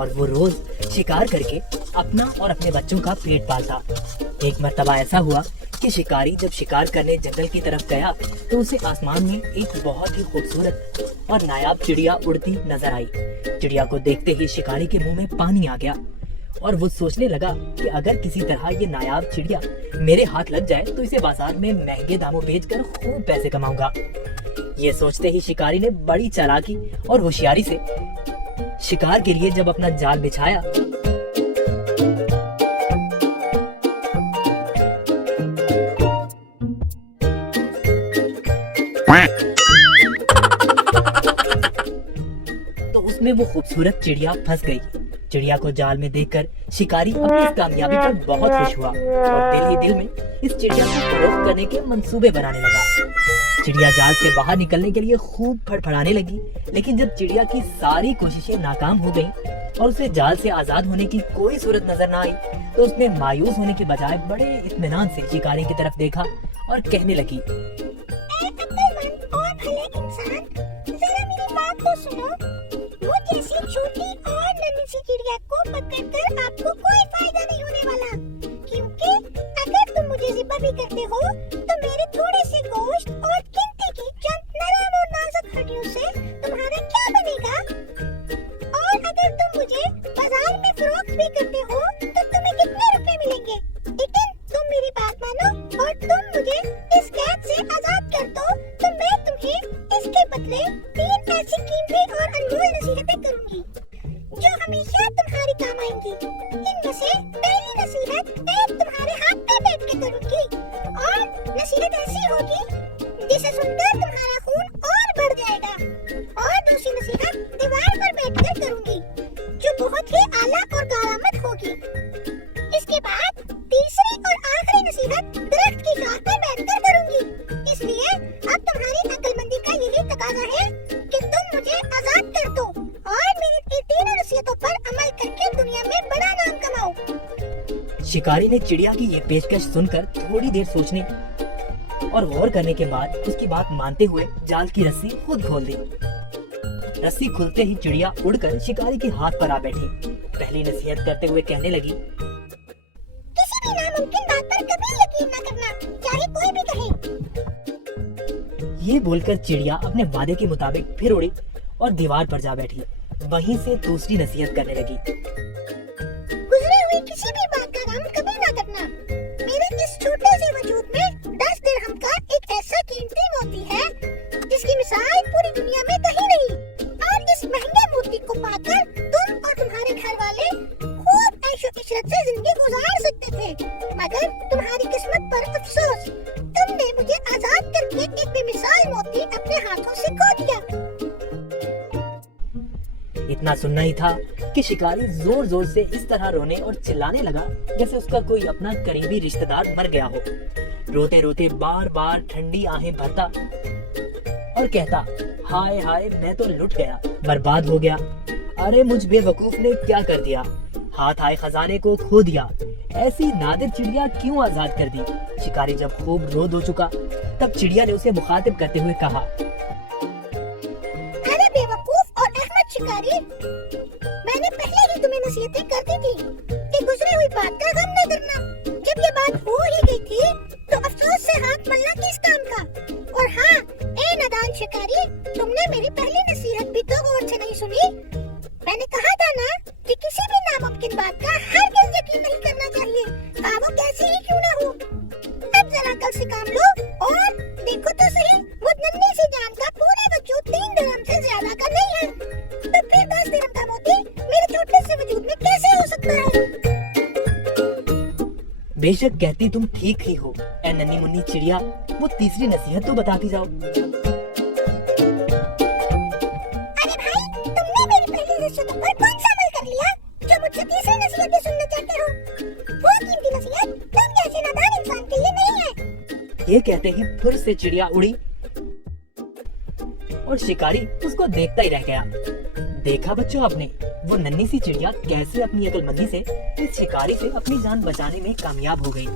और वो रोज शिकार करके अपना और अपने बच्चों का पेट पालता। एक मर्तबा ऐसा हुआ कि शिकारी जब शिकार करने जंगल की तरफ गया तो उसे आसमान में एक बहुत ही खूबसूरत और नायाब चिड़िया उड़ती नजर आई। चिड़िया को देखते ही शिकारी के मुंह में पानी आ गया और वो सोचने लगा कि अगर किसी तरह ये नायाब चिड़िया मेरे हाथ लग जाए तो इसे बाजार में महंगे दामों बेचकर खूब पैसे कमाऊंगा। ये सोचते ही शिकारी ने बड़ी चालाकी और होशियारी से शिकार के लिए जब अपना जाल बिछाया तो उसमें वो खूबसूरत चिड़िया फंस गई। चिड़िया को जाल में देखकर शिकारी अपनी इस कामयाबी पर बहुत खुश हुआ और दिल ही दिल में इस चिड़िया को फरोख्त करने के मंसूबे बनाने लगा। चिड़िया जाल से बाहर निकलने के लिए खूब फड़फड़ाने लगी, लेकिन जब चिड़िया की सारी कोशिशें नाकाम हो गईं और उसे जाल से आजाद होने की कोई सूरत नजर न आई, तो उसने मायूस होने के बजाय बड़े इत्मीनान से शिकारी की तरफ देखा और कहने लगी, चिड़िया को पकड़कर आपको कोई फायदा नहीं होने वाला, क्योंकि अगर तुम मुझे ज़िब्बा भी करते हो तो मेरे थोड़े से गोश्त और गिनती की चंद नरम और नाजुक हड्डियों से तुम्हारा क्या बनेगा। और अगर तुम मुझे बाजार में फरोख्त भी करते हो तो तुम्हें कितने रुपए मिलेंगे। लेकिन तुम मेरी बात मानो और तुम मुझे इस कैद से आजाद कर दो तो मैं तुम्हें इसके बदले 3 ऐसी कीमती और अनमोल नसीहतें करूंगी जो हमेशा तुम्हारे काम आएंगी। इनमें से पहली नसीहत मैं तुम्हारे हाथ पे बैठ के करूंगी, और नसीहत ऐसी होगी जिसे सुनकर तुम्हारा खून और बढ़ जाएगा। और दूसरी नसीहत दीवार पर बैठकर करूंगी जो बहुत ही आला और कारामत होगी। इसके बाद तीसरी और आखिरी नसीहत दरख्त की शाख पर बैठकर करूंगी। इसलिए अब तुम्हारी अक्लमंदी का यही तकाजा है कि तुम मुझे आजाद कर दो और मेरी तीनों नसीहतों पर अमल करके दुनिया में बड़ा नाम कमाओ। शिकारी ने चिड़िया की ये पेशकश सुनकर थोड़ी देर सोचने और गौर करने के बाद उसकी बात मानते हुए जाल की रस्सी खुद खोल दी। रस्सी खुलते ही चिड़िया उड़कर शिकारी के हाथ पर आ बैठी। पहली नसीहत करते हुए कहने लगी, किसी भी नामुमकिन बात पर कभी यकीन न करना, चाहे कोई भी कहे। ये बोलकर चिड़िया अपने वादे के मुताबिक फिर उड़ी और दीवार पर जा बैठी। वहीं से दूसरी नसीहत करने लगी, गुजरे हुए किसी भी बात का गम कभी ना करना। मेरे इस छोटे से वजूद में 10 दिरहम का एक ऐसा कीमती मोती है जिसकी मिसाल पूरी दुनिया में कहीं नहीं। और इस महंगे मोती को पाकर तुम और तुम्हारे घर वाले खूब ऐशो इशरत से जिंदगी गुजार सकते थे, मगर तुम्हारी किस्मत पर अफसोस, तुमने मुझे आजाद करके एक बेमिसाल मोती अपने हाथों से खो दिया। इतना सुनना ही था कि शिकारी जोर जोर से इस तरह रोने और चिल्लाने लगा जैसे उसका कोई अपना करीबी रिश्तेदार मर गया हो। रोते रोते बार बार ठंडी आहें भरता और कहता, हाय हाय मैं तो लुट गया, बर्बाद हो गया। अरे मुझ बेवकूफ ने क्या कर दिया, हाथ आए खजाने को खो दिया। ऐसी नादिर चिड़िया क्यों आजाद कर दी। शिकारी जब खूब रो धो चुका तब चिड़िया ने उसे मुखातिब करते हुए कहा, अरे बेवकूफ और अहमद शिकारी, मैंने पहले ही तुम्हें नसीहतें कर दी थी कि गुजरी हुई बात का गम न करना। जब ये बात हो ही गई थी तो अफसोस से हाथ मलना किस काम का। और हाँ, ए नादान शिकारी, तुमने मेरी पहली नसीहत भी तो गौर से नहीं सुनी। मैंने कहा था ना कि किसी भी नामुमकिन बात का हरगिज़ यकीन नहीं करना चाहिए, हाँ वो कैसी ही क्यों ना हो। अब जरा कल से काम लो और देखो तो सही, वो नन्ही सी जान का पूरा वजूद 3 दिरहम से ज्यादा का नहीं है, तो फिर 10 दिरहम का मोती मेरे छोटे से वजूद में कैसे हो सकता है। बेशक कहती तुम ठीक ही हो ए नन्ही मुन्नी चिड़िया, वो तीसरी नसीहत तो बताती जाओ। अरे भाई, तुमने मेरी पहली नसीहत पर कौन सा अमल कर लिया जो मुझसे तीसरी नसीहत भी सुनना चाहते हो। वो कीमती नसीहत तुम जैसे नादान इंसान के लिए नहीं है। ये कहते ही फिर से चिड़िया उड़ी और शिकारी उसको देखता ही रह गया। देखा बच्चों आपने, वो नन्ही सी चिड़िया कैसे अपनी अक्लमंदी से इस शिकारी से अपनी जान बचाने में कामयाब हो गई।